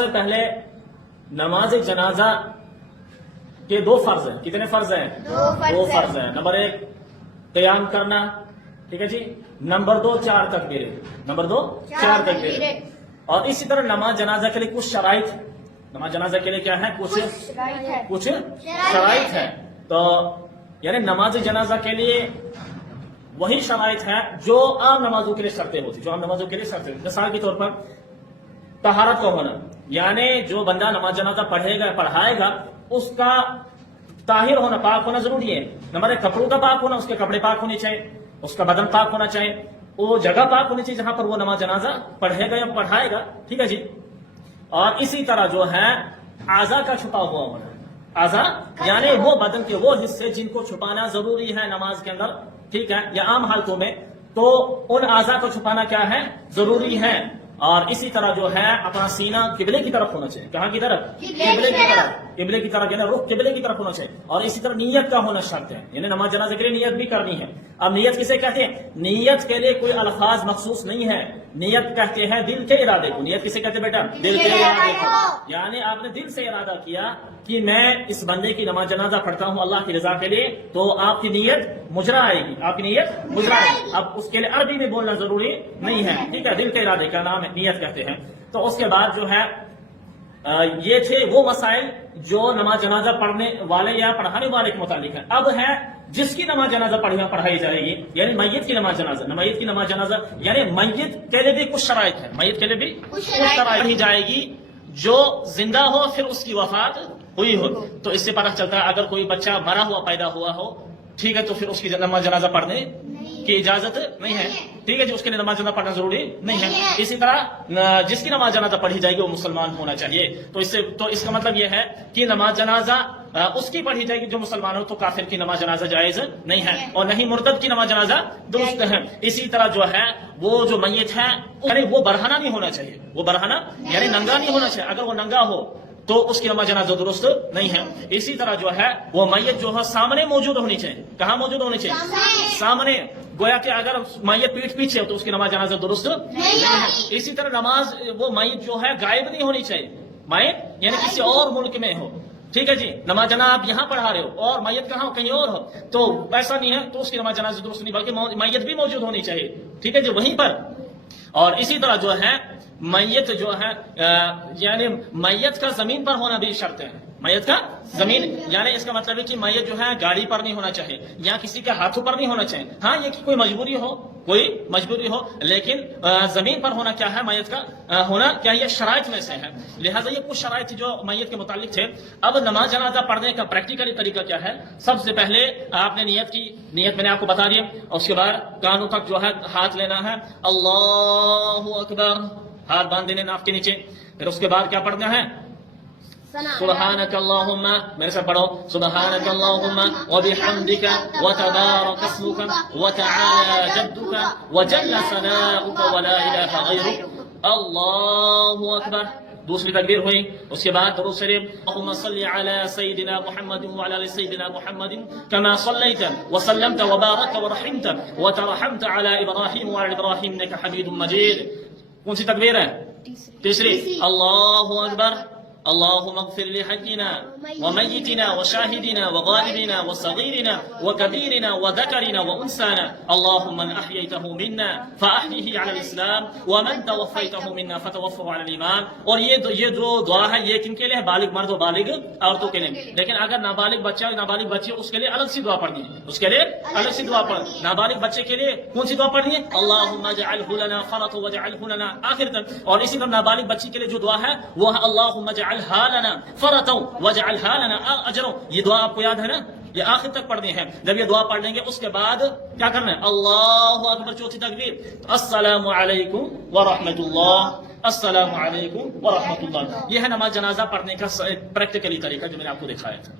سے پہلے نماز جنازہ کے دو فرض ہیں. کتنے فرض ہیں؟ دو فرض ہیں. نمبر 1 قیام کرنا، ٹھیک ہے جی. نمبر 2 4 تکبیریں. نمبر 2 4 تکبیریں. اور اسی طرح نماز جنازہ کے لیے کچھ شرائط، نماز جنازہ کے لیے کیا ہے؟ کچھ شرائط ہے. تو یعنی نماز جنازہ کے لیے وہی شرائط ہے جو عام نمازوں کے لیے شرطیں ہوتی، جو عام نمازوں کے لیے شرطیں. مثال کے طور پر طہارت کا ہونا، یعنی جو بندہ نماز جنازہ پڑھائے گا اس کا طاہر ہونا، پاک ہونا ضروری ہے. نمبر 1 کپڑوں کا پاک ہونا، اس کے کپڑے پاک ہونے چاہیے، اس کا بدن پاک ہونا چاہیے، وہ جگہ پاک ہونی چاہیے جہاں پر وہ نماز جنازہ پڑھے گا یا پڑھائے گا، ٹھیک ہے جی. اور اسی طرح جو ہے اعضاء کا چھپا ہوا ہونا، اعضاء یعنی وہ بدن کے وہ حصے جن کو چھپانا ضروری ہے نماز کے اندر، ٹھیک ہے، یا عام حالتوں میں تو ان اعضاء کو چھپانا کیا ہے؟ ضروری ہے. اور اسی طرح جو ہے اپنا سینہ قبلے کی طرف ہونا چاہیے. کہاں کی طرف؟ قبلے کی طرف. قبلے کی طرف یعنی رخ قبلے کی طرف ہونا چاہیے. اور اسی طرح نیت کا ہونا شرط ہے، یعنی نماز جنازے کے لیے نیت بھی کرنی ہے. اب نیت کسے کہتے ہیں؟ نیت کے لیے کوئی الفاظ مخصوص نہیں ہے. نیت کہتے ہیں دل کے ارادے کو. نیت کسے کہتے ہیں بیٹا؟ دل کے ارادے کو. یعنی آپ نے دل سے ارادہ کیا کہ میں اس بندے کی نماز جنازہ پڑھتا ہوں اللہ کی رضا کے لیے، تو آپ کی نیت مجرا آئے گی. آپ کی نیت مجرا آئے گی. اب اس کے لیے عربی میں بولنا ضروری نہیں ہے، ٹھیک ہے. دل کے ارادے کا نام ہے نیت کہتے ہیں. تو اس کے بعد جو ہے یہ تھے وہ مسائل جو نماز جنازہ پڑھنے والے یا پڑھانے والے کے متعلق ہیں. اب ہے جس کی نماز جنازہ پڑھائی جائے گی، یعنی میت کی نماز جنازہ. میت کی نماز جنازہ یعنی میت کے لیے بھی کچھ شرائط ہے. میت کے لیے بھی کچھ شرائط پڑھی جائے گی. جو زندہ ہو پھر اس کی وفات ہوئی ہو، تو اس سے پتہ چلتا ہے اگر کوئی بچہ مرا ہوا پیدا ہوا ہو، ٹھیک ہے، تو پھر اس کی نماز جنازہ پڑھنے کی اجازت نہیں ہے، ٹھیک ہے جی. اس کے لیے نماز جنازہ پڑھنا ضروری نہیں ہے. اسی طرح جس کی نماز جنازہ پڑھی جائے گی وہ مسلمان ہونا چاہیے. تو اس کا مطلب یہ ہے کہ نماز جنازہ اس کی پڑھی جائے گی جو مسلمان ہو، تو کافر کی نماز جنازہ جائز نہیں ہے، اور نہیں مرتد کی نماز جنازہ درست ہے. اسی طرح جو ہے وہ جو میت ہے یعنی وہ برہنہ نہیں ہونا چاہیے. وہ برہنہ یعنی ننگا نہیں ہونا چاہیے. اگر وہ ننگا ہو تو اس کی نماز جنازہ درست نہیں ہے. اسی طرح جو ہے وہ میت جو ہے سامنے موجود ہونی چاہیے. کہاں موجود ہونی چاہیے؟ سامنے. گویا کہ اگر میت پیٹھ پیچھے ہو تو اس کی نماز جنازہ درست نہیں ہے. اسی طرح وہ میت جو ہے غائب نہیں ہونی چاہیے. میت یعنی کسی اور ملک میں ہو، ٹھیک ہے جی. نماز جنازہ آپ یہاں پڑھا رہے ہو اور میت کہاں ہو؟ کہیں اور ہو، تو ایسا نہیں ہے، تو اس کی نماز جنازہ درست نہیں، بلکہ میت بھی موجود ہونی چاہیے، ٹھیک ہے جی، وہیں پر. اور اسی طرح جو ہے میت جو ہے یعنی میت کا زمین پر ہونا بھی شرط ہے. میت کا زمین یعنی اس کا مطلب ہے کہ میت جو ہے گاڑی پر نہیں ہونا چاہیے یا کسی کے ہاتھوں پر نہیں ہونا چاہیے. ہاں یہ کہ کوئی مجبوری ہو لیکن زمین پر ہونا کیا ہے؟ میت کا ہونا کیا یہ شرائط میں سے ہے. لہٰذا یہ کچھ شرائط جو میت کے متعلق تھے. اب نماز جنازہ پڑھنے کا پریکٹیکلی طریقہ کیا ہے؟ سب سے پہلے آپ نے نیت میں نے آپ کو بتا دیا. اور اس کے بعد کانوں تک جو ہے ہاتھ لینا ہے، اللہ اکبر، ہاتھ باندھ دینے ناف کے نیچے. پھر اس کے بعد کیا پڑھنا ہے؟ سبحانک اللہم، میرے سے پڑھو، سبحانک اللہم وبحمدک وتبارک اسمک وتعالی جدک وجل ثناؤک ولا الہ غیرک، اللہ اکبر. دوسری تکبیر ہوئی. اس کے بعد درود شریف، اللہم صلی علی سیدنا محمد وعلی آل سیدنا محمد کما صلیت وسلمت وبارکت ورحمت وترحمت علی ابراہیم وعلی ابراہیم انک حمید مجید. کون سی تکبیر ہے؟ تیسری. اللہ اکبر. اللهم اغفر لحينا وميتنا وشاهدنا وغائبنا وصغيرنا وكبيرنا وذكرنا وانثانا، اللهم من احييته منا فاحيه على الاسلام ومن توفيته منا فتوفه على الايمان. اور یہ جو دعا ہے یہ کن کے لیے ہے؟ بالغ مرد و بالغ عورتوں کے لیے. لیکن اگر نابالغ بچہ اور نابالغ بچی اس کے لیے الگ سی دعا پڑھنی ہے. اس کے لیے الگ سی دعا پڑھ. نابالغ بچے کے لیے کون سی دعا پڑھنی ہے؟ اللهم اجعله لنا فرط واجعله لنا آخر تک. اور اسی طرح نابالغ بچی کے لیے جو دعا ہے وہ ہے اللهم اجعلها لنا فرطا واجعلها لنا اجرا. یہ دعا آپ کو یاد ہے نا؟ یہ آخر تک پڑھنی ہے. جب یہ دعا پڑھ لیں گے اس کے بعد کیا کرنا ہے؟ اللہ اکبر. چوتھی تکبیر، السلام علیکم ورحمۃ اللہ، السلام علیکم ورحمۃ اللہ. یہ ہے نماز جنازہ پڑھنے کا پریکٹیکلی طریقہ جو میں نے آپ کو دکھایا تھا.